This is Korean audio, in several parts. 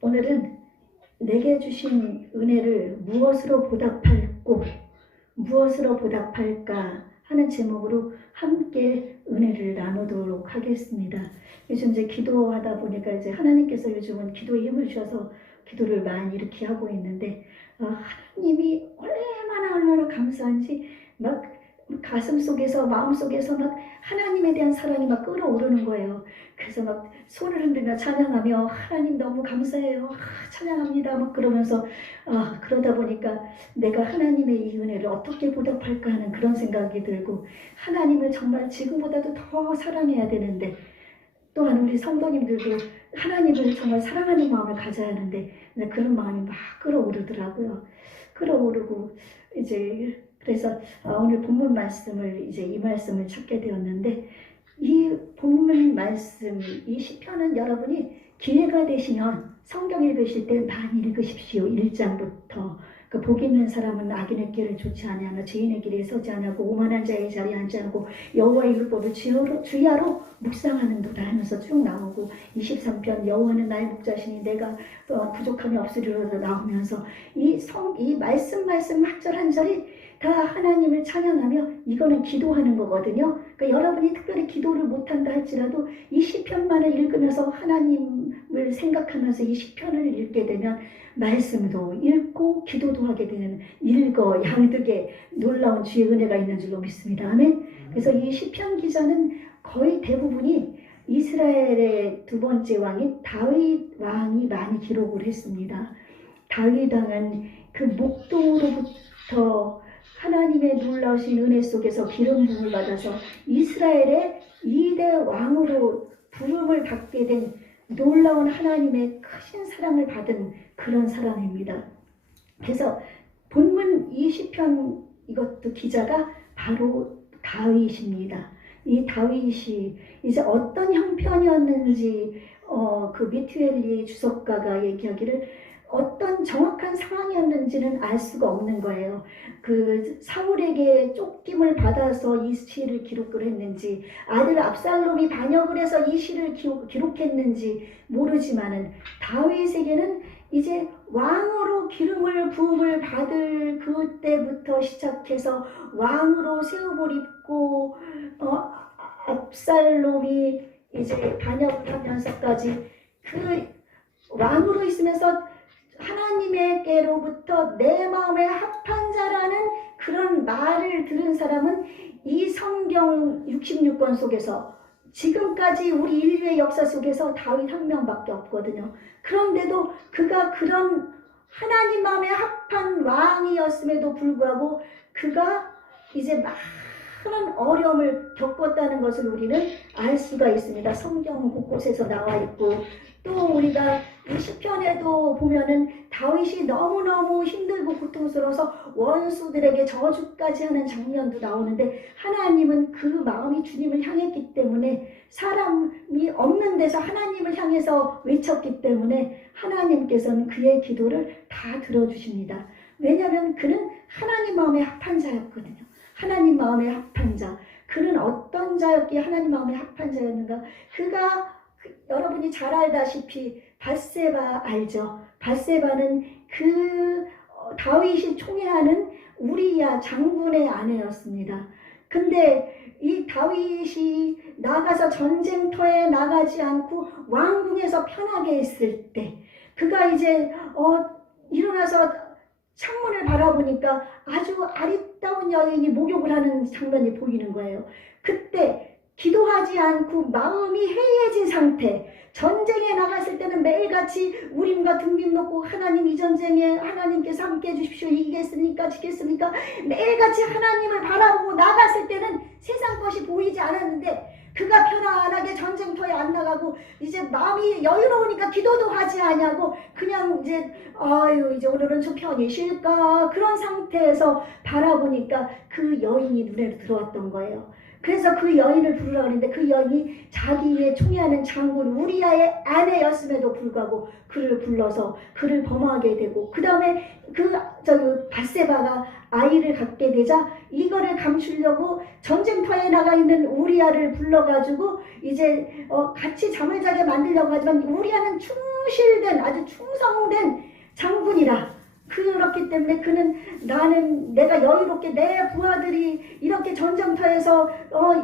오늘은 내게 주신 은혜를 무엇으로 보답할꼬, 무엇으로 보답할까 하는 제목으로 함께 은혜를 나누도록 하겠습니다. 요즘 이제 기도하다 보니까 이제 하나님께서 요즘은 기도에 힘을 주셔서 기도를 많이 이렇게 하고 있는데, 하나님이 얼마나 감사한지 막 가슴 속에서 마음 속에서 막 하나님에 대한 사랑이 막 끌어오르는 거예요. 그래서 막 손을 흔들며 찬양하며 하나님 너무 감사해요. 찬양합니다. 막 그러면서 그러다 보니까 내가 하나님의 이 은혜를 어떻게 보답할까 하는 그런 생각이 들고, 하나님을 정말 지금보다도 더 사랑해야 되는데, 또한 우리 성도님들도 하나님을 정말 사랑하는 마음을 가져야 하는데 그런 마음이 막 끌어오르더라고요. 끌어오르고 이제 그래서 오늘 본문 말씀을 이 말씀을 찾게 되었는데, 이 본문 말씀, 이 시편은 여러분이 기회가 되시면 성경 읽으실 때 많이 읽으십시오. 1장부터. 복 있는 사람은 악인의 길을 좋지 아니하며 죄인의 길에 서지 아니하고 오만한 자의 자리에 앉지 않고 여호와의 율법을 주야로 묵상하는도다 하면서 쭉 나오고, 23편 여호와는 나의 목자시니 내가 부족함이 없으리로다 나오면서 이 말씀 한 절 한 절이 다 하나님을 찬양하며 이거는 기도하는 거거든요. 그러니까 여러분이 특별히 기도를 못한다 할지라도 이 시편만을 읽으면서 하나님을 생각하면서 이 시편을 읽게 되면 말씀도 읽고 기도도 하게 되는 일거양득의 놀라운 주의 은혜가 있는 줄로 믿습니다. 아멘. 그래서 이 시편 기자는 거의 대부분이 이스라엘의 두 번째 왕인 다윗 왕이 많이 기록을 했습니다. 다윗 왕은 그 목도로부터 하나님의 놀라우신 은혜 속에서 기름 부음을 받아서 이스라엘의 2대 왕으로 부름을 받게 된 놀라운 하나님의 크신 사랑을 받은 그런 사람입니다. 그래서 본문 20편 이것도 기자가 바로 다윗입니다. 이 다윗이 이제 어떤 형편이었는지 그 미투엘리 주석가가 얘기하기를 어떤 정확한 상황이었는지는 알 수가 없는 거예요. 그 사울에게 쫓김을 받아서 이 시를 기록을 했는지, 아들 압살롬이 반역을 해서 이 시를 기록했는지 모르지만은 다윗에게는 이제 왕으로 기름을 부음을 받을 그때부터 시작해서 왕으로 세움을 입고 압살롬이 이제 반역을 하면서까지 그 왕으로 있으면서 하나님에게로부터 내 마음에 합한 자라는 그런 말을 들은 사람은 이 성경 66권 속에서 지금까지 우리 인류의 역사 속에서 다윗 한 명밖에 없거든요. 그런데도 그가 그런 하나님 마음에 합한 왕이었음에도 불구하고 그가 이제 많은 어려움을 겪었다는 것을 우리는 알 수가 있습니다. 성경 곳곳에서 나와 있고, 또 우리가 이 시편에도 보면은 다윗이 너무너무 힘들고 고통스러워서 원수들에게 저주까지 하는 장면도 나오는데, 하나님은 그 마음이 주님을 향했기 때문에, 사람이 없는 데서 하나님을 향해서 외쳤기 때문에 하나님께서는 그의 기도를 다 들어주십니다. 왜냐하면 그는 하나님 마음에 합한 자였거든요. 하나님 마음에 합한 자. 그는 어떤 자였기에 하나님 마음에 합한 자였는가? 그가 여러분이 잘 알다시피 밧세바 알죠? 밧세바는 그 다윗이 총애하는 우리야 장군의 아내였습니다. 근데 이 다윗이 나가서 전쟁터에 나가지 않고 왕궁에서 편하게 있을 때, 그가 이제 일어나서 창문을 바라보니까 아주 아리따운 여인이 목욕을 하는 장면이 보이는 거예요. 그때 기도하지 않고 마음이 해이해진 상태, 전쟁에 나갔을 때는 매일같이 우림과 등빔 놓고 하나님 이 전쟁에 하나님께서 함께 해주십시오. 이기겠습니까? 지겠습니까? 매일같이 하나님을 바라보고 나갔을 때는 세상 것이 보이지 않았는데, 그가 편안하게 전쟁터에 안 나가고 이제 마음이 여유로우니까 기도도 하지 않냐고 그냥 이제 이제 오늘은 좀 편히 쉴까 그런 상태에서 바라보니까 그 여인이 눈에 들어왔던 거예요. 그래서 그 여인을 부르라고 했는데 그 여인이 자기의 총애하는 장군 우리아의 아내였음에도 불구하고 그를 불러서 그를 범하게 되고, 그 다음에 밧세바가 아이를 갖게 되자 이거를 감추려고 전쟁터에 나가 있는 우리아를 불러가지고 이제 같이 잠을 자게 만들려고 하지만 우리아는 충분히 충실된 아주 충성된 장군이라. 그렇기 때문에 그는 나는 내가 여유롭게 내 부하들이 이렇게 전쟁터에서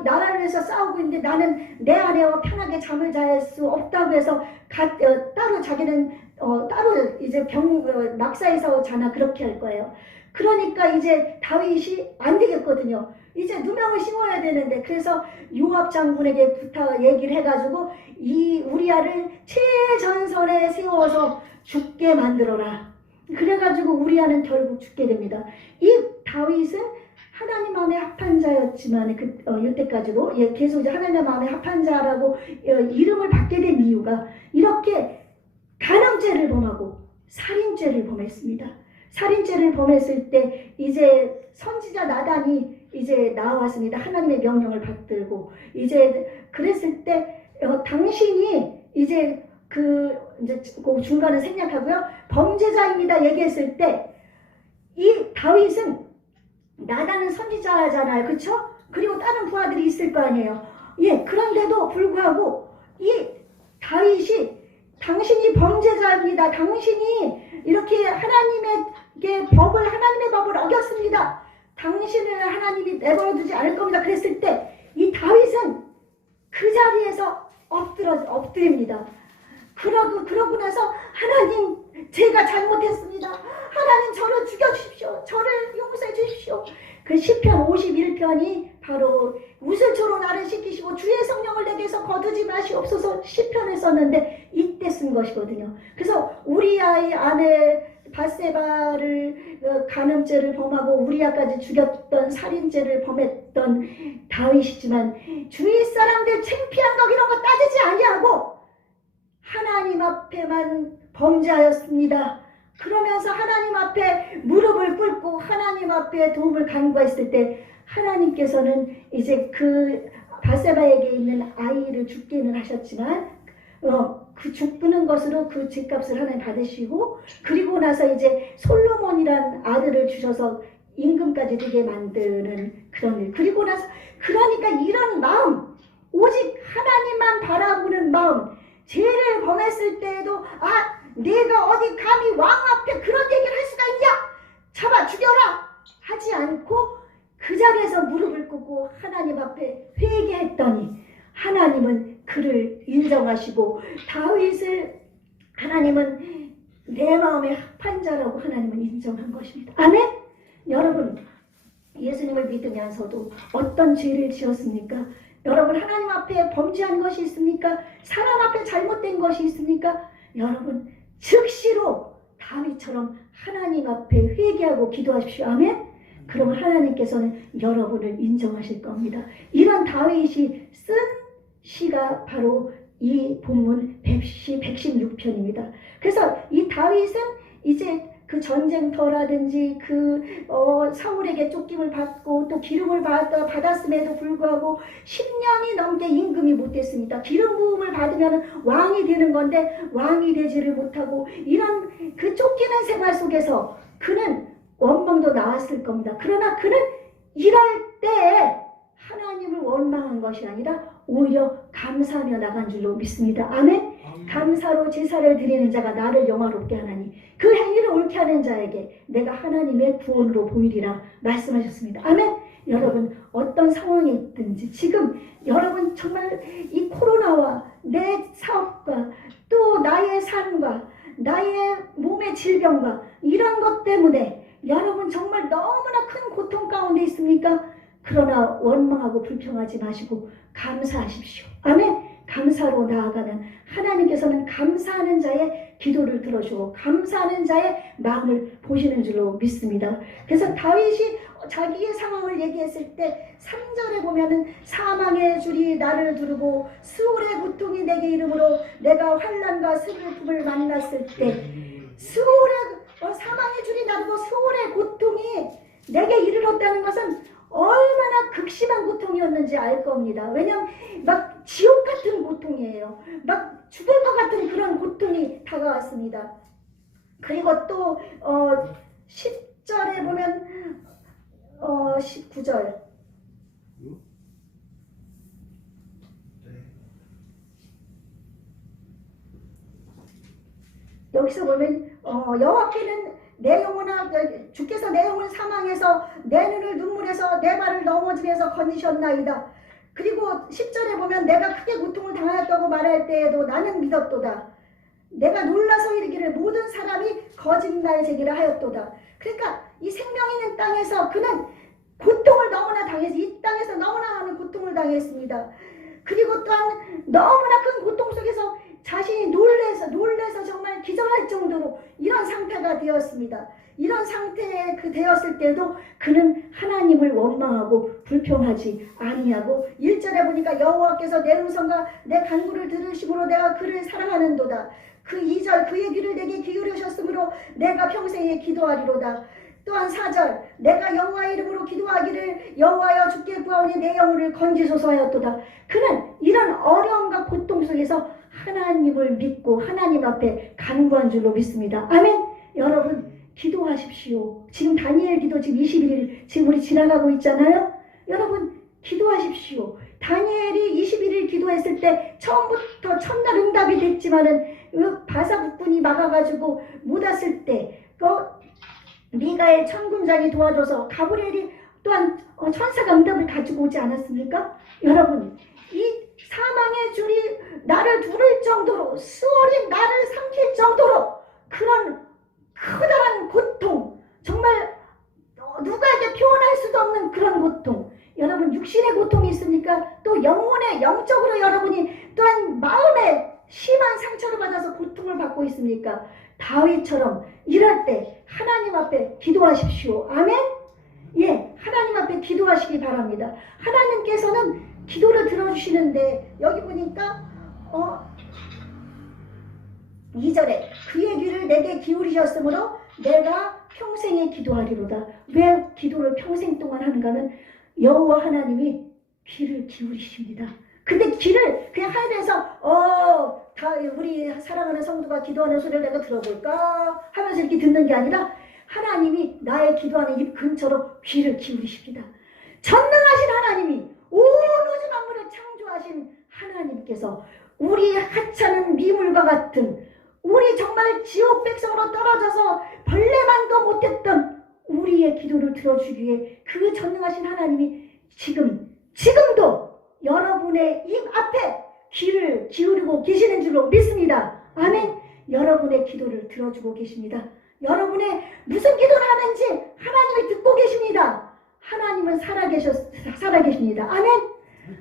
나라를 위해서 싸우고 있는데 나는 내 아내와 편하게 잠을 잘 수 없다고 해서 따로 자기는 따로 이제 낙사에서 자나 그렇게 할 거예요. 그러니까 이제 다윗이 안 되겠거든요. 이제 누명을 씌워야 되는데 그래서 요압 장군에게 얘기를 해가지고 이 우리아를 최전선에 세워서 죽게 만들어라. 그래가지고 우리아는 결국 죽게 됩니다. 이 다윗은 하나님 마음에 합한 자였지만 이때까지도 계속 이제 하나님 마음에 합한 자라고 이름을 받게 된 이유가 이렇게 간음죄를 범하고 살인죄를 범했습니다. 살인죄를 범했을 때 이제 선지자 나단이 이제 나왔습니다. 하나님의 명령을 받들고 이제 그랬을 때 당신이 이제 그 중간에 생략하고요. 범죄자입니다 얘기했을 때 이 다윗은 나단은 선지자잖아요. 그렇죠? 그리고 다른 부하들이 있을 거 아니에요. 예, 그런데도 불구하고 이 다윗이 당신이 범죄자입니다. 당신이 이렇게 하나님의 법을 어겼습니다. 당신을 하나님이 내버려두지 않을 겁니다. 그랬을 때 이 다윗은 그 자리에서 엎드립니다. 그러고 나서 하나님 제가 잘못했습니다. 하나님 저를 죽여주십시오. 저를 용서해 주십시오. 그 시편 51편이 바로 우슬초로 나를 씻기시고 주의 성령을 내게서 거두지 마시옵소서 시편에 썼는데 이때 쓴 것이거든요. 그래서 우리아의 아내 밧세바를 간음죄를 범하고 우리아까지 죽였던 살인죄를 범했던 다윗이지만 주위 사람들 창피한 거 이런 거 따지지 아니하고 하나님 앞에만 범죄하였습니다. 그러면서 하나님 앞에 무릎을 꿇고 하나님 앞에 도움을 간구했을 때 하나님께서는 이제 그 밧세바에게 있는 아이를 죽게는 하셨지만 그 죽는 것으로 그 죗값을 하나님 받으시고 그리고 나서 이제 솔로몬이란 아들을 주셔서 임금까지 되게 만드는 그런 일. 그리고 나서 그러니까 이런 마음 오직 하나님만 바라보는 마음 죄를 범했을 때에도 내가 어디 감히 왕 앞에 그런 얘기를 할 수가 있냐? 잡아 죽여라! 하지 않고 그 자리에서 무릎을 꿇고 하나님 앞에 회개했더니 하나님은 그를 인정하시고 다윗을 하나님은 내 마음에 합한 자라고 하나님은 인정한 것입니다. 아멘? 여러분 예수님을 믿으면서도 어떤 죄를 지었습니까? 여러분 하나님 앞에 범죄한 것이 있습니까? 사람 앞에 잘못된 것이 있습니까? 여러분 즉시로 다윗처럼 하나님 앞에 회개하고 기도하십시오. 아멘? 그럼 하나님께서는 여러분을 인정하실 겁니다. 이런 다윗이 쓴 시가 바로 이 본문 116편입니다. 그래서 이 다윗은 이제 그 전쟁터라든지 사울에게 쫓김을 받고 또 기름을 받았음에도 불구하고 10년이 넘게 임금이 못됐습니다. 기름 부음을 받으면 왕이 되는 건데 왕이 되지를 못하고 이런 그 쫓기는 생활 속에서 그는 원망도 나왔을 겁니다. 그러나 그는 이럴 때에 하나님을 원망한 것이 아니라 오히려 감사하며 나간 줄로 믿습니다. 아멘? 감사로 제사를 드리는 자가 나를 영화롭게 하나니 그 행위를 옳게 하는 자에게 내가 하나님의 구원으로 보이리라 말씀하셨습니다. 아멘? 여러분 어떤 상황이 있든지 지금 여러분 정말 이 코로나와 내 사업과 또 나의 삶과 나의 몸의 질병과 이런 것 때문에 여러분 정말 너무나 큰 고통 가운데 있습니까? 그러나 원망하고 불평하지 마시고 감사하십시오. 아멘? 감사로 나아가면 하나님께서는 감사하는 자의 기도를 들어주고 감사하는 자의 마음을 보시는 줄로 믿습니다. 그래서 다윗이 자기의 상황을 얘기했을 때 3절에 보면은 사망의 줄이 나를 두르고 수월의 고통이 내게 이름으로 내가 환난과 슬픔을 만났을 때 사망의 줄이 나르고 수월의 고통이 내게 이르렀다는 것은 얼마나 극심한 고통이었는지 알 겁니다. 왜냐하면 막 지옥 같은 고통이에요. 막 죽을 것 같은 그런 고통이 다가왔습니다. 그리고 또 10절에 보면 19절 여기서 보면 여호와께는 내 영혼아 주께서 내 영혼을 사망해서 내 눈을 눈물에서 내 발을 넘어짐에서 건지셨나이다. 그리고 10절에 보면 내가 크게 고통을 당하였다고 말할 때에도 나는 믿었도다. 내가 놀라서 이르기를 모든 사람이 거짓말 제기를 하였도다. 그러니까 이 생명 있는 땅에서 그는 고통을 너무나 당해서 이 땅에서 너무나 많은 고통을 당했습니다. 그리고 또한 너무나 큰 고통 속에서 자신이 놀래서 정말 기절할 정도로 이런 상태가 되었습니다. 이런 상태에 되었을 때도 그는 하나님을 원망하고 불평하지 아니하고 1절에 보니까 여호와께서 내 음성과 내 간구를 들으심으로 내가 그를 사랑하는도다. 그 2절 그의 귀를 내게 기울이셨으므로 내가 평생에 기도하리로다. 또한 4절 내가 여호와의 이름으로 기도하기를 여호와여 주께 구하오니 내 영혼을 건지소서 하였도다. 그는 이런 어려움과 고통 속에서 하나님을 믿고 하나님 앞에 간구한 줄로 믿습니다. 아멘. 여러분 기도하십시오. 지금 다니엘 기도 지금 21일 지금 우리 지나가고 있잖아요. 여러분 기도하십시오. 다니엘이 21일 기도했을 때 처음부터 첫날 응답이 됐지만은 바사 국군이 막아가지고 못 왔을 때 미가엘 천군장이 도와줘서 가브리엘이 또한 천사가 응답을 가지고 오지 않았습니까? 여러분 이 사망의 줄이 나를 두를 정도로 수월이 나를 삼킬 정도로 그런 커다란 고통, 정말 누구에게 표현할 수도 없는 그런 고통. 여러분 육신의 고통이 있습니까? 또 영혼의 영적으로 여러분이 또한 마음에 심한 상처를 받아서 고통을 받고 있습니까? 다윗처럼 이럴 때 하나님 앞에 기도하십시오. 아멘? 예, 하나님 앞에 기도하시기 바랍니다. 하나님께서는 기도를 들어주시는데 여기 보니까 2절에 그의 귀를 내게 기울이셨으므로 내가 평생에 기도하리로다. 왜 기도를 평생 동안 하는가 하면 여호와 하나님이 귀를 기울이십니다. 근데 귀를 그냥 하늘에서 우리 사랑하는 성도가 기도하는 소리를 내가 들어볼까 하면서 이렇게 듣는 게 아니라 하나님이 나의 기도하는 입 근처로 귀를 기울이십니다. 전능하신 하나님이 온 우주 만물을 창조하신 하나님께서 우리 하찮은 미물과 같은 우리 정말 지옥 백성으로 떨어져서 벌레만도 못했던 우리의 기도를 들어주기 위해 그 전능하신 하나님이 지금도 여러분의 입 앞에 귀를 기울이고 계시는 줄로 믿습니다. 아멘. 여러분의 기도를 들어주고 계십니다. 여러분의 무슨 기도를 하는지 하나님이 듣고 계십니다. 하나님은 살아계십니다. 아멘.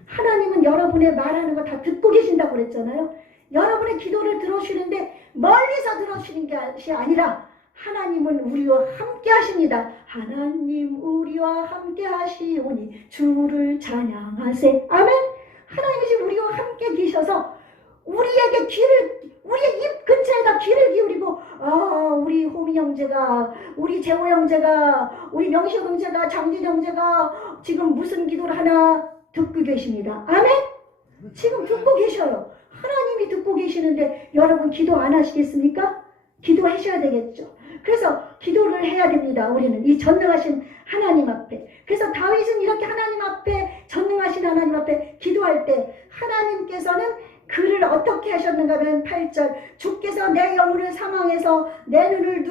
하나님은 여러분의 말하는 거 다 듣고 계신다고 그랬잖아요. 여러분의 기도를 들어주시는데 멀리서 들어주시는 것이 아니라 하나님은 우리와 함께 하십니다. 하나님 우리와 함께 하시오니 주를 찬양하세. 아멘. 하나님이 지금 우리와 함께 계셔서 우리에게 우리의 입 근처에다 귀를 기울이고 우리 호미 형제가 우리 재호 형제가 우리 명식 형제가 장진 형제가 지금 무슨 기도를 하나 듣고 계십니다. 아멘. 지금 듣고 계셔요. 하나님이 듣고 계시는데 여러분 기도 안 하시겠습니까? 기도하셔야 되겠죠. 그래서 기도를 해야 됩니다. 우리는 이 전능하신 하나님 앞에. 그래서 다윗은 이렇게 하나님 앞에 전능하신 하나님 앞에 기도할 때 하나님께서는 그를 어떻게 하셨는가 하면 8절 주께서 내 영혼을 사망해서 내 눈을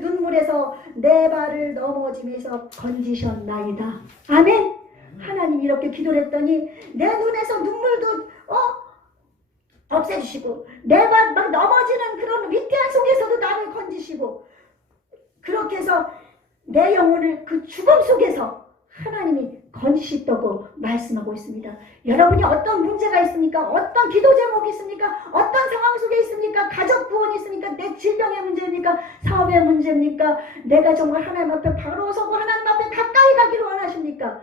눈물에서 내 발을 넘어짐에서 건지셨나이다. 아멘. 하나님 이렇게 기도를 했더니 내 눈에서 눈물도 없애주시고 내 발 막 넘어지는 그런 위태한 속에서도 나를 건지시고 그렇게 해서 내 영혼을 그 죽음 속에서 하나님이 건지시다고 말씀하고 있습니다. 여러분이 어떤 문제가 있습니까? 어떤 기도 제목이 있습니까? 어떤 상황 속에 있습니까? 가족 구원이 있습니까? 내 질병의 문제입니까? 사업의 문제입니까? 내가 정말 하나님 앞에 바로 서고 하나님 앞에 가까이 가기를 원하십니까?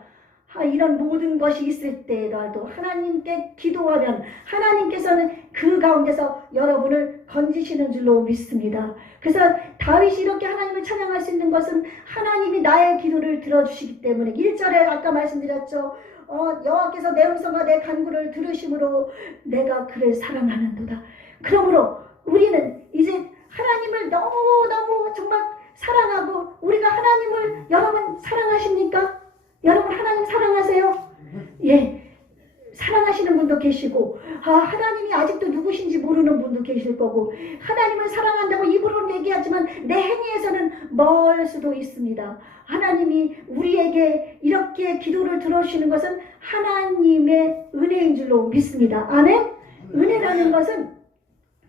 이런 모든 것이 있을 때라도 하나님께 기도하면 하나님께서는 그 가운데서 여러분을 건지시는 줄로 믿습니다. 그래서 다윗이 이렇게 하나님을 찬양할 수 있는 것은 하나님이 나의 기도를 들어주시기 때문에 1절에 아까 말씀드렸죠. 여호와께서 내 음성과 내 간구를 들으심으로 내가 그를 사랑하는도다. 그러므로 우리는 이제 하나님을 너무너무 정말 사랑하고 우리가 하나님을 여러분 사랑하십니까? 여러분 하나님 사랑하세요? 예, 사랑하시는 분도 계시고, 하나님이 아직도 누구신지 모르는 분도 계실 거고, 하나님을 사랑한다고 입으로는 얘기하지만 내 행위에서는 멀 수도 있습니다. 하나님이 우리에게 이렇게 기도를 들어주시는 것은 하나님의 은혜인 줄로 믿습니다. 아멘? 은혜라는 것은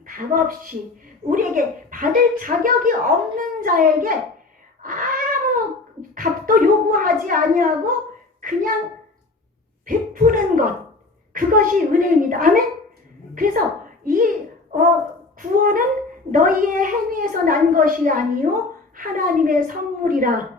값없이 우리에게 받을 자격이 없는 자에게 아무 값도 요구하지 아니하고 그냥 베푸는 것, 그것이 은혜입니다. 아멘? 그래서 이 구원은 너희의 행위에서 난 것이 아니요 하나님의 선물이라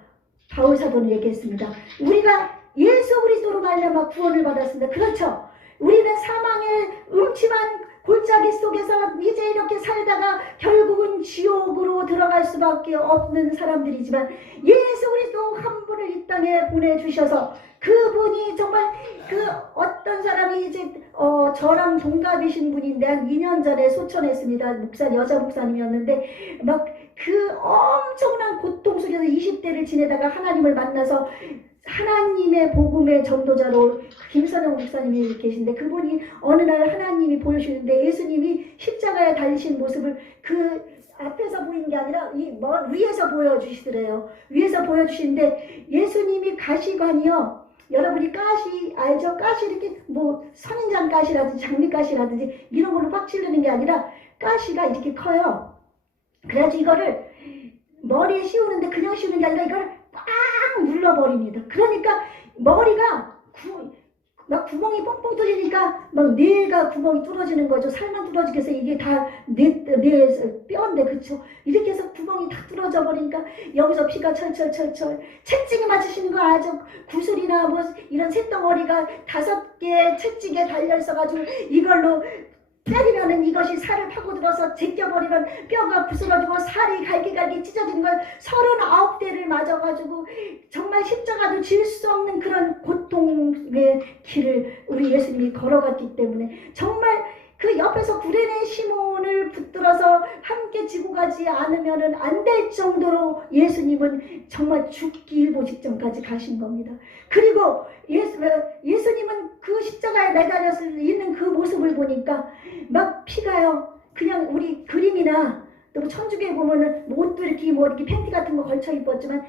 바울 사도는 얘기했습니다. 우리가 예수 그리스도로 말미암아 구원을 받았습니다. 그렇죠? 우리는 사망의 음침한 골짜기 속에서 이제 이렇게 살다가 결국은 지옥으로 들어갈 수밖에 없는 사람들이지만 예수 그리스도 한 분을 이 땅에 보내주셔서 그분이 정말 그 어떤 사람이 이제 저랑 동갑이신 분인데 한 2년 전에 소천했습니다. 여자 목사님이었는데 막 그 엄청난 고통 속에서 20대를 지내다가 하나님을 만나서 하나님의 복음의 전도자로 김선영 목사님이 계신데 그분이 어느 날 하나님이 보여주시는데 예수님이 십자가에 달리신 모습을 그 앞에서 보이는 게 아니라 이 위에서 보여주시더래요. 위에서 보여주시는데 예수님이 가시관이요. 여러분이 가시 알죠? 가시 이렇게 뭐 선인장 가시라든지 장미 가시라든지 이런 걸로 꽉 찌르는 게 아니라 가시가 이렇게 커요. 그래가지고 이거를 머리에 씌우는데 그냥 씌우는 게 아니라 이걸 꽉 눌러버립니다. 그러니까 머리가 막 구멍이 뻥뻥 뚫리니까 막 뇌가 구멍이 뚫어지는 거죠. 살만 뚫어지게 해서 이게 다 뇌 뼈인데 그쵸? 이렇게 해서 구멍이 다 뚫어져 버리니까 여기서 피가 철철철철 채찍이 맞으시는 거 아죠? 구슬이나 뭐 이런 쇳덩어리가 5개 채찍에 달려 있어가지고 이걸로 때리면은 이것이 살을 파고들어서 제껴버리면 뼈가 부스러지고 살이 갈기갈기 찢어지는 걸 39대를 맞아가지고 정말 십자가도 질 수 없는 그런 고통의 길을 우리 예수님이 걸어갔기 때문에 정말 그 옆에서 구레네 시몬을 붙들어서 함께 지고 가지 않으면 안 될 정도로 예수님은 정말 죽기 일보 직전까지 가신 겁니다. 그리고 예수님은 그 십자가에 매달려서 있는 그 모습을 보니까 막 피가요. 그냥 우리 그림이나 또 천주교에 보면은 옷도 이렇게 뭐 이렇게 팬티 같은 거 걸쳐 입었지만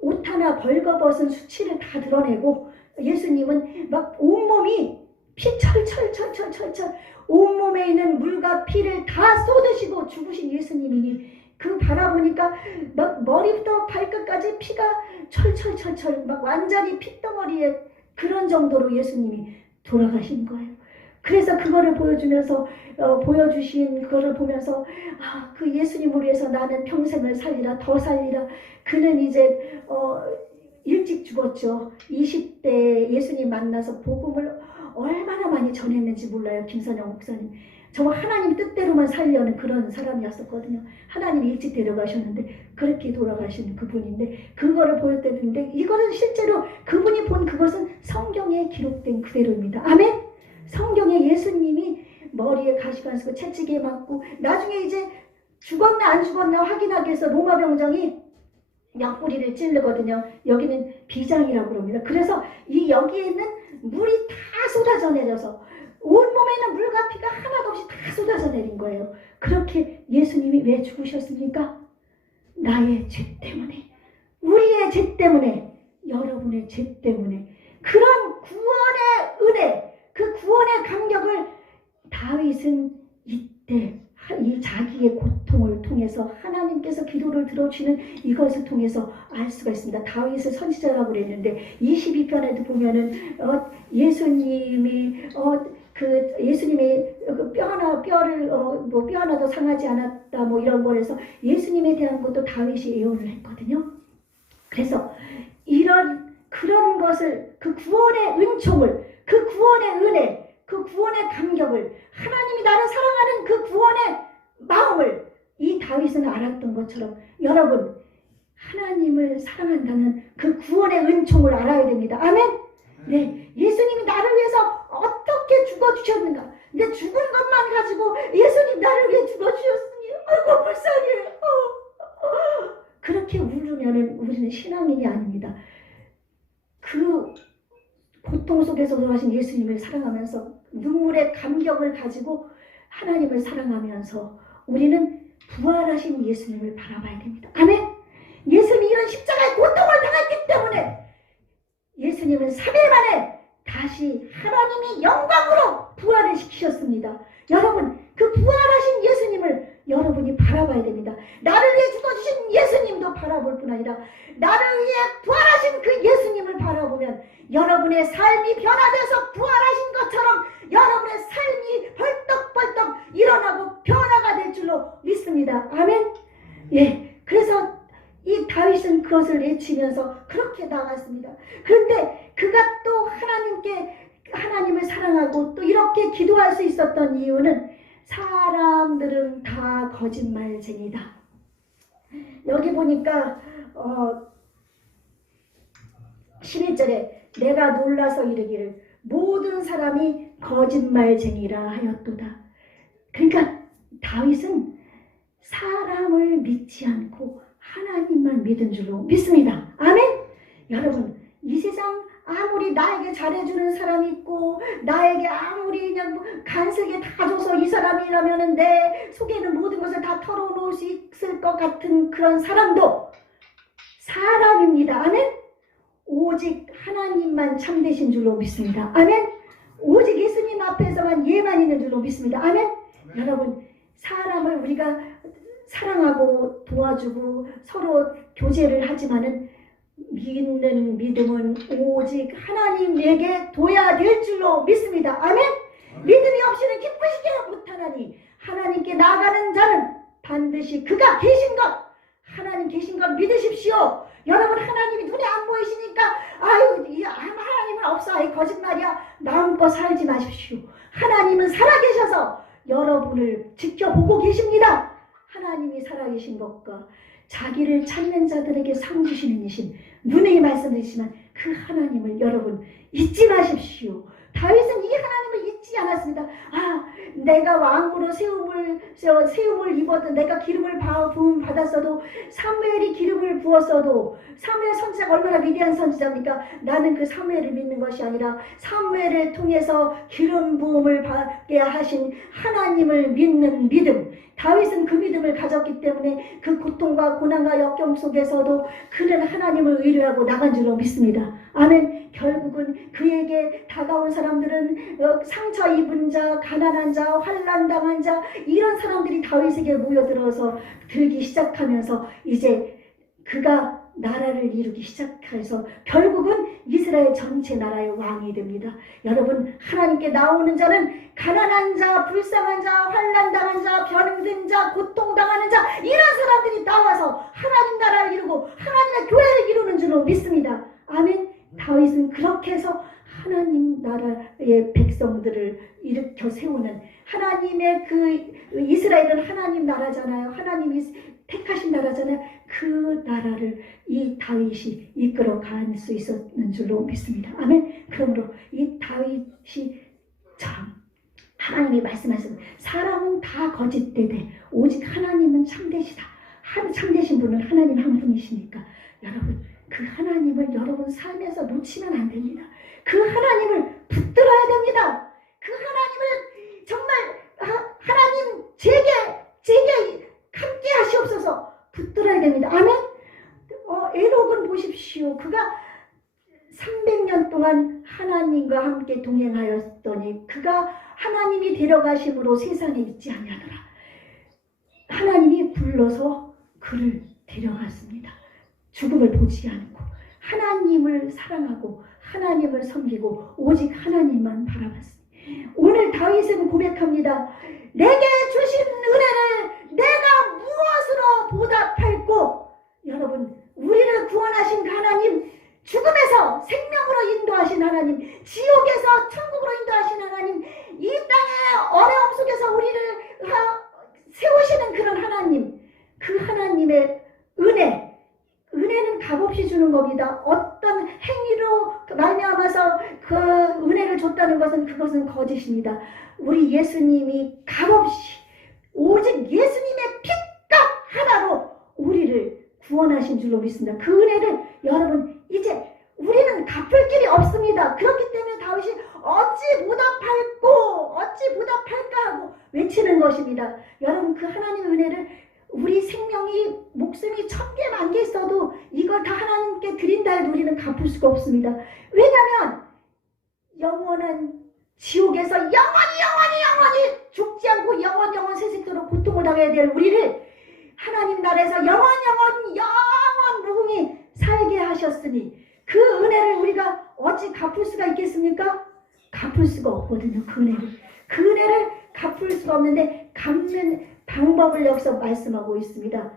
옷 하나 벌거벗은 수치를 다 드러내고 예수님은 막 온몸이 피 철철철철철철 온몸에 있는 물과 피를 다 쏟으시고 죽으신 예수님이니 그 바라보니까 막 머리부터 발끝까지 피가 철철철철 막 완전히 핏덩어리에 그런 정도로 예수님이 돌아가신 거예요. 그래서 그거를 보여주면서 보여주신 그거를 보면서 그 예수님을 위해서 나는 평생을 살리라 더 살리라. 그는 이제 일찍 죽었죠. 20대 예수님 만나서 복음을 얼마나 많이 전했는지 몰라요. 김선영 목사님. 정말 하나님 뜻대로만 살려는 그런 사람이었었거든요. 하나님이 일찍 데려가셨는데 그렇게 돌아가신 그분인데 그거를 보여드리는데 이거는 실제로 그분이 본 그것은 성경에 기록된 그대로입니다. 아멘? 성경에 예수님이 머리에 가시관 쓰고 채찍에 맞고 나중에 이제 죽었나 안 죽었나 확인하기 위해서 로마 병정이 옆구리를 찌르거든요. 여기는 비장이라고 그럽니다. 그래서 이 여기에 있는 물이 다 쏟아져 내려서 온몸에는 물과 피가 하나도 없이 다 쏟아져 내린 거예요. 그렇게 예수님이 왜 죽으셨습니까? 나의 죄 때문에, 우리의 죄 때문에, 여러분의 죄 때문에. 그런 구원의 은혜, 그 구원의 감격을 다윗은 이때 이 자기의 고통을 통해서 하나님께서 기도를 들어주시는 이것을 통해서 알 수가 있습니다. 다윗을 선지자라고 그랬는데 22편에도 보면은 예수님이 뼈를 뭐 뼈 하나도 상하지 않았다 뭐 이런 거에서 예수님에 대한 것도 다윗이 예언을 했거든요. 그래서 그런 것을 그 구원의 은총을 그 구원의 은혜 그 구원의 감격을 하나님이 나를 사랑하는 그 구원의 마음을 이 다윗은 알았던 것처럼 여러분 하나님을 사랑한다는 그 구원의 은총을 알아야 됩니다. 아멘? 네, 예수님이 나를 위해서 어떻게 죽어주셨는가. 근데 죽은 것만 가지고 예수님 나를 위해 죽어주셨으니 아이고 불쌍해. 그렇게 울으면 우리는 신앙인이 아닙니다. 그 고통 속에서 돌아가신 예수님을 사랑하면서 눈물의 감격을 가지고 하나님을 사랑하면서 우리는 부활하신 예수님을 바라봐야 됩니다. 아멘. 예수님이 이런 십자가의 고통을 당했기 때문에 예수님은 3일 만에 다시 하나님이 영광으로 부활을 시키셨습니다. 여러분, 그 부활하신 예수님을 여러분이 바라봐야 됩니다. 나를 위해 죽어주신 예수님도 바라볼 뿐 아니라 나를 위해 부활하신 그 예수님을 바라보면 여러분의 삶이 변화돼서 부활하신 것처럼 여러분의 삶이 벌떡벌떡 일어나고 변화가 될 줄로 믿습니다. 아멘. 예, 그래서 이 다윗은 그것을 외치면서 그렇게 나갔습니다. 그런데 그가 또 하나님을 사랑하고 또 이렇게 기도할 수 있었던 이유는 사람들은 다 거짓말쟁이다. 여기 보니까 11절에 내가 놀라서 이르기를 모든 사람이 거짓말쟁이라 하였도다. 그러니까 다윗은 사람을 믿지 않고 하나님만 믿은 줄로 믿습니다. 아멘. 여러분, 이 세상 아무리 나에게 잘해주는 사람이 있고 나에게 아무리 그냥 간섭게 다 줘서 이 사람이라면 내 속에는 모든 것을 다 털어놓을 수 있을 것 같은 그런 사람도 사람입니다. 아멘. 오직 하나님만 참되신 줄로 믿습니다. 아멘. 오직 예수님 앞에서만 예만 있는 줄로 믿습니다. 아멘. 여러분, 사람을 우리가 사랑하고 도와주고 서로 교제를 하지만은 믿는 믿음은 오직 하나님에게 둬야 될 줄로 믿습니다. 아멘. 믿음이 없이는 기쁘시게 못하나니 하나님께 나아가는 자는 반드시 그가 계신 것, 하나님 계신 것 믿으십시오. 여러분, 하나님이 눈에 안 보이시니까 아유 하나님은 없어, 아이 거짓말이야, 마음껏 살지 마십시오. 하나님은 살아계셔서 여러분을 지켜보고 계십니다. 하나님이 살아계신 것과 자기를 찾는 자들에게 상 주시는 이신 눈의 말씀이시지만 그 하나님을 여러분 잊지 마십시오. 다윗은 이 하나님을 잊지 않았습니다. 내가 왕으로 세움을 입었던, 내가 기름을 부음 받았어도, 사무엘이 기름을 부었어도, 사무엘 선지자가 얼마나 위대한 선지자입니까? 나는 그 사무엘을 믿는 것이 아니라 사무엘을 통해서 기름 부음을 받게 하신 하나님을 믿는 믿음. 다윗은 그 믿음을 가졌기 때문에 그 고통과 고난과 역경 속에서도 그는 하나님을 의뢰하고 나간 줄로 믿습니다. 아멘. 결국은 그에게 다가온 사람들은 상처 입은 자, 가난한 자, 환난당한 자, 이런 사람들이 다윗에게 모여들어서 들기 시작하면서 이제 그가 나라를 이루기 시작해서 결국은 이스라엘 전체 나라의 왕이 됩니다. 여러분, 하나님께 나오는 자는 가난한 자, 불쌍한 자, 환난당한 자, 병든 자, 고통당하는 자, 이런 사람들이 나와서 하나님 나라를 이루고 하나님의 교회를 이루는 줄로 믿습니다. 아멘. 다윗은 그렇게 해서 하나님 나라의 백성들을 일으켜 세우는, 하나님의 그 이스라엘은 하나님 나라잖아요. 하나님이 택하신 나라잖아요. 그 나라를 이 다윗이 이끌어 갈 수 있었는 줄로 믿습니다. 아멘. 그러므로 이 다윗이 참 하나님이 말씀하신 사람은 다 거짓되되 오직 하나님은 참되시다. 참되신 분은 하나님 한 분이시니까 여러분, 그 하나님을 여러분 삶에서 놓치면 안 됩니다. 그 하나님을 붙들어야 됩니다. 그 하나님을 정말 하나님 제게 함께 하시옵소서 붙들어야 됩니다. 아멘. 에녹은 보십시오. 그가 300년 동안 하나님과 함께 동행하였더니 그가 하나님이 데려가심으로 세상에 있지 아니하더라. 하나님이 불러서 그를 데려갔습니다. 죽음을 보지 않고 하나님을 사랑하고 하나님을 섬기고 오직 하나님만 바라봤습니다. 오늘 다윗은 고백합니다. 내게 주신 은혜를 내가 무엇으로 보답할꼬? 여러분, 우리를 구원하신 하나님, 죽음에서 생명으로 인도하신 하나님, 지옥에서 천국으로 인도하신 하나님, 이 땅의 어려움 속에서 우리를 세우시는 그런 하나님, 그 하나님의 은혜는 값없이 주는 겁니다. 어떤 행위로 말미암아서 그 은혜를 줬다는 것은 그것은 거짓입니다. 우리 예수님이 값없이 오직 예수님의 피값 하나로 우리를 구원하신 줄로 믿습니다. 그 은혜를 여러분 이제 우리는 갚을 길이 없습니다. 그렇기 때문에 다윗이 어찌 보답할까 하고 외치는 것입니다. 여러분, 그 하나님의 은혜를 우리 생명이 목숨이 1000개 만개 있어도 이걸 다 하나님께 드린다 해도 우리는 갚을 수가 없습니다. 왜냐하면 영원한 지옥에서 영원히 죽지 않고 영원 세세토록 고통을 당해야 될 우리를 하나님 나라에서 영원 무궁히 살게 하셨으니 그 은혜를 우리가 어찌 갚을 수가 있겠습니까? 갚을 수가 없거든요. 그 은혜를 갚을 수가 없는데 갚는 방법을 여기서 말씀하고 있습니다.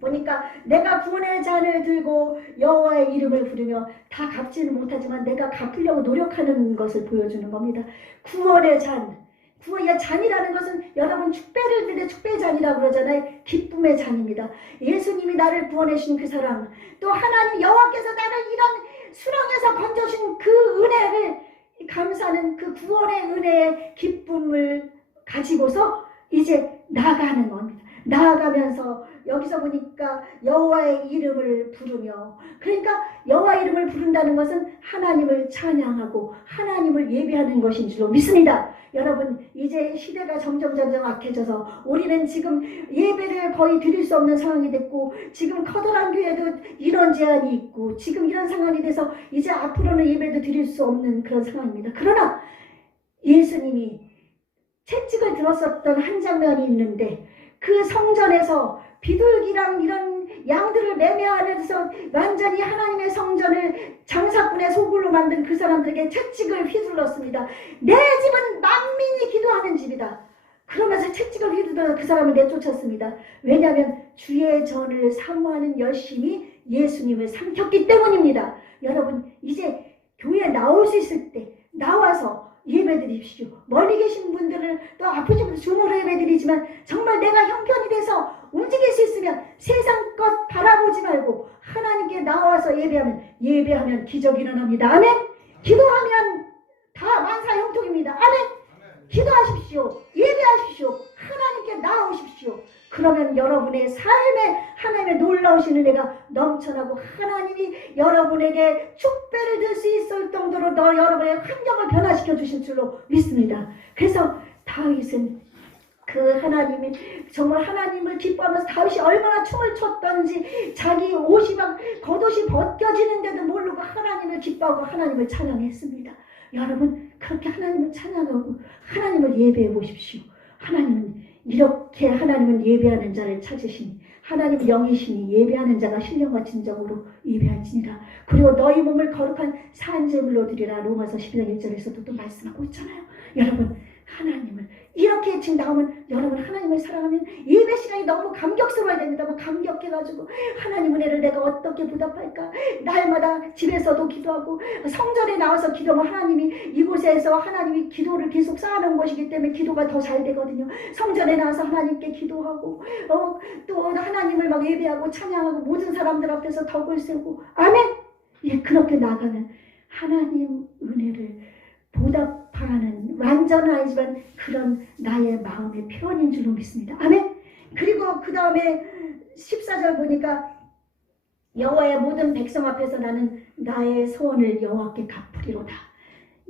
보니까 내가 구원의 잔을 들고 여호와의 이름을 부르며 다 갚지는 못하지만 내가 갚으려고 노력하는 것을 보여주는 겁니다. 구원의 잔이라는 것은 여러분 축배를 들 때 축배의 잔이라고 그러잖아요. 기쁨의 잔입니다. 예수님이 나를 구원해 주신 그 사랑, 또 하나님 여호와께서 나를 이런 수렁에서 건져주신 그 은혜를 감사하는 그 구원의 은혜의 기쁨을 가지고서 이제 나아가는 겁니다. 나아가면서 여기서 보니까 여호와의 이름을 부르며, 그러니까 여호와의 이름을 부른다는 것은 하나님을 찬양하고 하나님을 예배하는 것인 줄로 믿습니다. 여러분, 이제 시대가 점점 악해져서 우리는 지금 예배를 거의 드릴 수 없는 상황이 됐고, 지금 커다란 교회도 이런 제한이 있고, 지금 이런 상황이 돼서 이제 앞으로는 예배도 드릴 수 없는 그런 상황입니다. 그러나 예수님이 채찍을 들었었던 한 장면이 있는데, 그 성전에서 비둘기랑 이런 양들을 매매하면서 완전히 하나님의 성전을 장사꾼의 소굴로 만든 그 사람들에게 채찍을 휘둘렀습니다. 내 집은 만민이 기도하는 집이다. 그러면서 채찍을 휘두르며 그 사람을 내쫓았습니다. 왜냐하면 주의 전을 사모하는 열심이 예수님을 삼켰기 때문입니다. 여러분, 이제 교회에 나올 수 있을 때 나와서 예배드립시오. 멀리 계신 분들은 또 아프신 분들 줌으로 예배드리지만 정말 내가 형편이 돼서 움직일 수 있으면 세상 것 바라보지 말고 하나님께 나와서 예배하면 기적이 일어납니다. 아멘. 기도하면 다 만사형통입니다. 아멘. 기도하십시오. 예배하십시오. 하나님께 나오십시오. 그러면 여러분의 삶에 하나님의 놀라우신 은혜가 넘쳐나고 하나님이 여러분에게 축배를 들 수 있을 정도로 여러분의 환경을 변화시켜 주실 줄로 믿습니다. 그래서 다윗은 그 하나님이 정말 하나님을 기뻐하면서 다윗이 얼마나 춤을 췄던지 자기 옷이 막 겉옷이 벗겨지는데도 모르고 하나님을 기뻐하고 하나님을 찬양했습니다. 여러분, 그렇게 하나님을 찬양하고 하나님을 예배해 보십시오. 이렇게 하나님은 예배하는 자를 찾으시니 하나님은 영이시니 예배하는 자가 신령과 진정으로 예배할지니라. 그리고 너희 몸을 거룩한 산제물로 드리라. 로마서 12장 1절에서도 또 말씀하고 있잖아요. 여러분, 하나님을 이렇게 지금 나오면 여러분 하나님을 사랑하면 예배 시간이 너무 감격스러워야 됩니다. 감격해가지고 하나님 은혜를 내가 어떻게 보답할까? 날마다 집에서도 기도하고 성전에 나와서 기도하면 하나님이 이곳에서 하나님이 기도를 계속 쌓아놓은 것이기 때문에 기도가 더 잘 되거든요. 성전에 나와서 하나님께 기도하고 또 하나님을 막 예배하고 찬양하고 모든 사람들 앞에서 덕을 세우고 아멘. 예, 그렇게 나가면 하나님 은혜를 보답하는 완전은 아니지만 그런 나의 마음의 표현인 줄로 믿습니다. 아멘. 그리고 그 다음에 14절 보니까 여호와의 모든 백성 앞에서 나는 나의 소원을 여호와께 갚으리로다.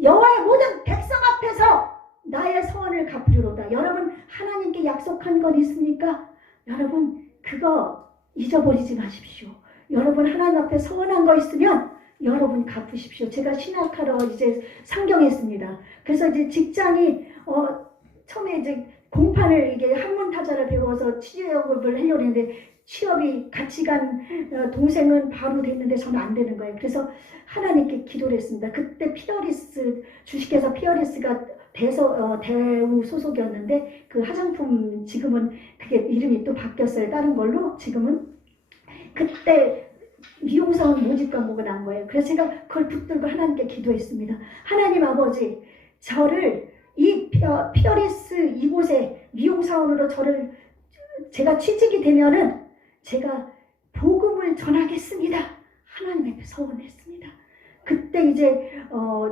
여호와의 모든 백성 앞에서 나의 소원을 갚으리로다. 여러분, 하나님께 약속한 건 있습니까? 여러분, 그거 잊어버리지 마십시오. 여러분, 하나님 앞에 소원한 거 있으면 여러분 갚으십시오. 제가 신학하러 이제 상경했습니다. 그래서 이제 직장이 처음에 이제 공판을 이게 한문타자를 배워서 취업을 하려고 했는데 취업이 같이 간 동생은 바로 됐는데 저는 안 되는 거예요. 그래서 하나님께 기도를 했습니다. 그때 피어리스 주식회사 피어리스가 대우 소속이었는데 그 화장품 지금은 그게 이름이 또 바뀌었어요. 다른 걸로 지금은 그때 미용사원 모집 광고가 난 거예요. 그래서 제가 그걸 붙들고 하나님께 기도했습니다. 하나님 아버지, 저를 이 피어리스 이곳에 미용사원으로 제가 취직이 되면은 제가 복음을 전하겠습니다. 하나님 앞에 서원했습니다. 그때 이제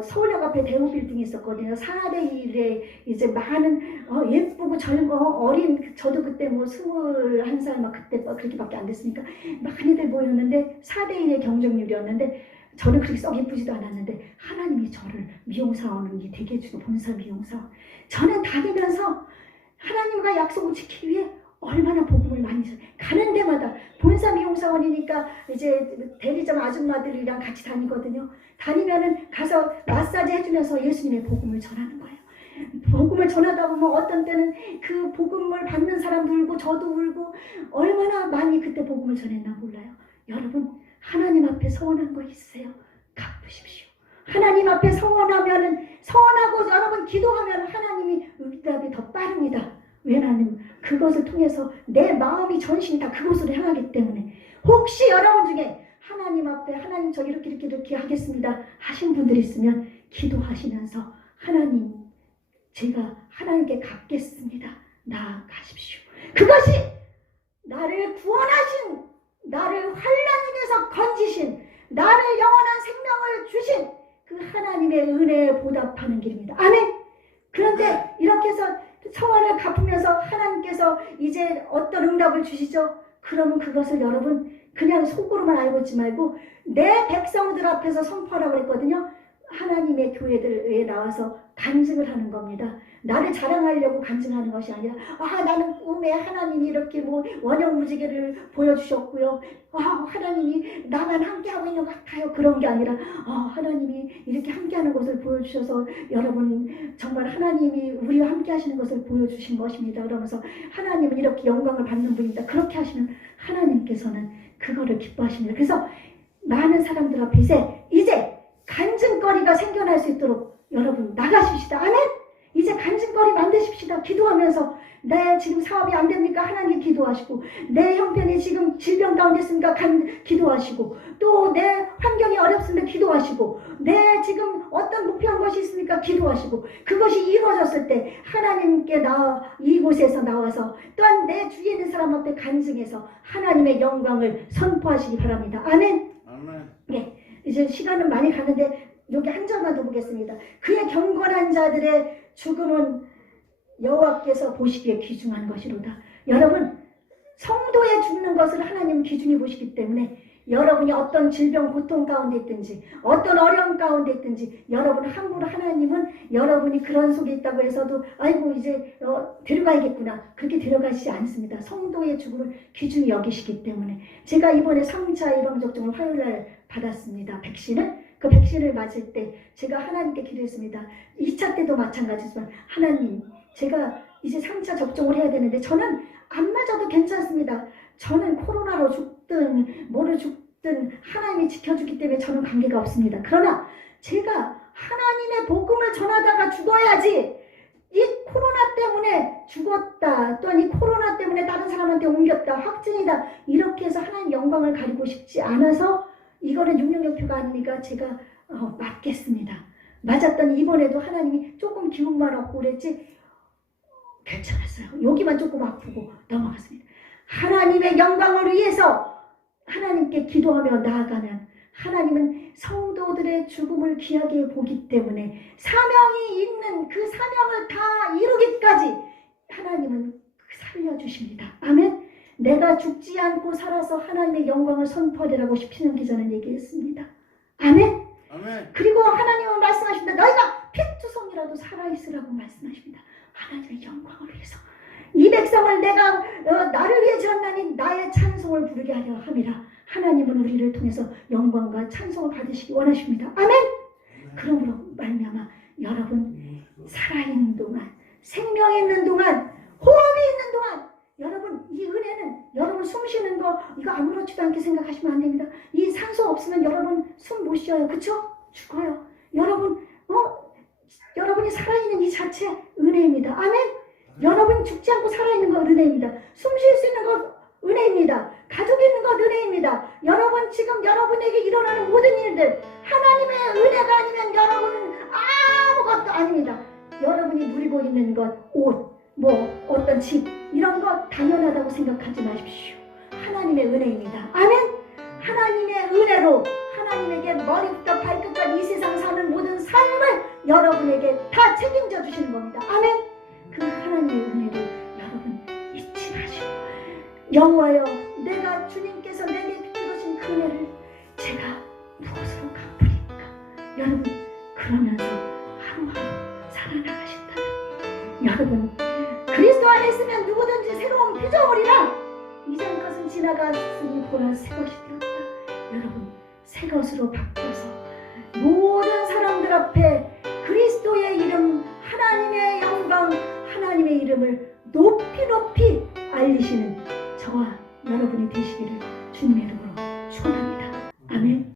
서울역 앞에 대우 빌딩이 있었거든요. 4대1에 이제 많은 예쁘고 젊은 어린, 저도 그때 뭐 21살 막 그때 그렇게밖에 안 됐으니까 많이들 모였는데 4대1의 경쟁률이었는데 저는 그렇게 썩 이쁘지도 않았는데 하나님이 저를 미용사원이 되게 해주고 본사 미용사원. 저는 다니면서 하나님과 약속을 지키기 위해 얼마나 복음을 많이 줘. 가는 데마다 본사 미용사원이니까 이제 대리점 아줌마들이랑 같이 다니거든요. 다니면은 가서 마사지 해주면서 예수님의 복음을 전하는 거예요. 복음을 전하다 보면 어떤 때는 그 복음을 받는 사람도 울고 저도 울고 얼마나 많이 그때 복음을 전했나 몰라요. 여러분 하나님 앞에 서원한 거 있으세요? 갚으십시오. 하나님 앞에 서원하고 여러분 기도하면 하나님이 응답이 더 빠릅니다. 왜냐하면 그것을 통해서 내 마음이 전신이 다 그곳으로 향하기 때문에 혹시 여러분 중에 하나님 앞에 하나님 저 이렇게 하겠습니다 하신 분들이 있으면 기도하시면서 하나님 제가 하나님께 갚겠습니다. 나아가십시오. 그것이 나를 구원하신 나를 환난에서 건지신 나를 영원한 생명을 주신 그 하나님의 은혜에 보답하는 길입니다. 아멘. 그런데 이렇게 해서 서원을 갚으면서 하나님께서 이제 어떤 응답을 주시죠? 그러면 그것을 여러분 그냥 속으로만 알고 있지 말고 내 백성들 앞에서 선포하라고 했거든요. 하나님의 교회들에 나와서 간증을 하는 겁니다. 나를 자랑하려고 간증하는 것이 아니라 나는 꿈에 하나님이 이렇게 원형무지개를 보여주셨고요. 하나님이 나만 함께하고 있는 것 같아요. 그런 게 아니라 하나님이 이렇게 함께하는 것을 보여주셔서 여러분 정말 하나님이 우리와 함께하시는 것을 보여주신 것입니다. 그러면서 하나님은 이렇게 영광을 받는 분입니다. 그렇게 하시면 하나님께서는 그거를 기뻐하십니다. 그래서 많은 사람들 앞에 이제 간증거리가 생겨날 수 있도록 여러분 나가십시다. 아멘. 이제 간증거리 만드십시다. 기도하면서 내 지금 사업이 안 됩니까? 하나님 기도하시고 내 형편이 지금 질병 가운데 있습니까? 기도하시고 또 내 환경이 어렵습니다. 기도하시고 내 지금 어떤 목표한 것이 있습니까? 기도하시고 그것이 이루어졌을 때 하나님께 이곳에서 나와서 또한 내 주위에 있는 사람 앞에 간증해서 하나님의 영광을 선포하시기 바랍니다. 아멘. 아멘. 네. 이제 시간은 많이 가는데 여기 한 절만 더 보겠습니다. 그의 경건한 자들의 죽음은 여호와께서 보시기에 귀중한 것이로다. 여러분 성도의 죽는 것을 하나님은 귀중히 보시기 때문에 여러분이 어떤 질병 고통 가운데 있든지 어떤 어려움 가운데 있든지 여러분 함부로 하나님은 여러분이 그런 속에 있다고 해서도 아이고 이제 데려가야겠구나 그렇게 데려가시지 않습니다. 성도의 죽음을 귀중히 여기시기 때문에 제가 이번에 3차 예방접종을 화요일날 받았습니다. 그 백신을 맞을 때 제가 하나님께 기도했습니다. 2차 때도 마찬가지지만 하나님 제가 이제 3차 접종을 해야 되는데 저는 안 맞아도 괜찮습니다. 저는 코로나로 죽든 뭐로 죽든 하나님이 지켜주기 때문에 저는 관계가 없습니다. 그러나 제가 하나님의 복음을 전하다가 죽어야지 이 코로나 때문에 죽었다 또한 이 코로나 때문에 다른 사람한테 옮겼다 확진이다 이렇게 해서 하나님 영광을 가리고 싶지 않아서 이거는 666표가 아니니까 제가 맞겠습니다. 맞았더니 이번에도 하나님이 조금 기운만 없고 그랬지 괜찮았어요. 여기만 조금 아프고 넘어갔습니다. 하나님의 영광을 위해서 하나님께 기도하며 나아가면 하나님은 성도들의 죽음을 귀하게 보기 때문에 사명이 있는 그 사명을 다 이루기까지 하나님은 살려주십니다. 아멘. 내가 죽지 않고 살아서 하나님의 영광을 선포하리라고 시편 기자는 얘기했습니다. 아멘. 아멘. 그리고 하나님은 말씀하십니다. 너희가 피투성이라도 살아있으라고 말씀하십니다. 하나님의 영광을 위해서 이 백성을 내가 나를 위해 지었나니 나의 찬송을 부르게 하려 함이라. 하나님은 우리를 통해서 영광과 찬송을 받으시기 원하십니다. 아멘. 그러므로 말미암아 여러분 살아있는 동안 생명이 있는 동안 호흡이 있는 동안 여러분 이 은혜는 여러분 숨 쉬는 거 이거 아무렇지도 않게 생각하시면 안 됩니다. 이 산소 없으면 여러분 숨 못 쉬어요. 그쵸? 죽어요. 여러분이 살아있는 이 자체 은혜입니다. 아멘. 여러분 죽지 않고 살아있는 거 은혜입니다. 숨 쉴 수 있는 것 은혜입니다. 가족이 있는 것 은혜입니다. 여러분 지금 여러분에게 일어나는 모든 일들 하나님의 은혜가 아니면 여러분은 아무것도 아닙니다. 여러분이 누리고 있는 것, 옷, 어떤 집 이런 것 당연하다고 생각하지 마십시오. 하나님의 은혜입니다. 아멘. 하나님의 은혜로 하나님에게 머리부터 발끝까지 이 세상 사는 모든 삶을 여러분에게 다 책임져 주시는 겁니다. 아멘. 그 하나님의 은혜를 여러분 잊지 마시고 여호와여 내가 주님께서 내게 베풀으신 그 은혜를 제가 무엇으로 갚 여러분, 그러면서 하루하루 살아나가신다면, 여러분, 그리스도 안에 있으면 누구든지 새로운 피조물이라, 이전 것은 지나갔으니 보라 새 것이 되었다. 여러분, 새 것으로 바꿔서 모든 사람들 앞에 그리스도의 이름, 하나님의 영광, 하나님의 이름을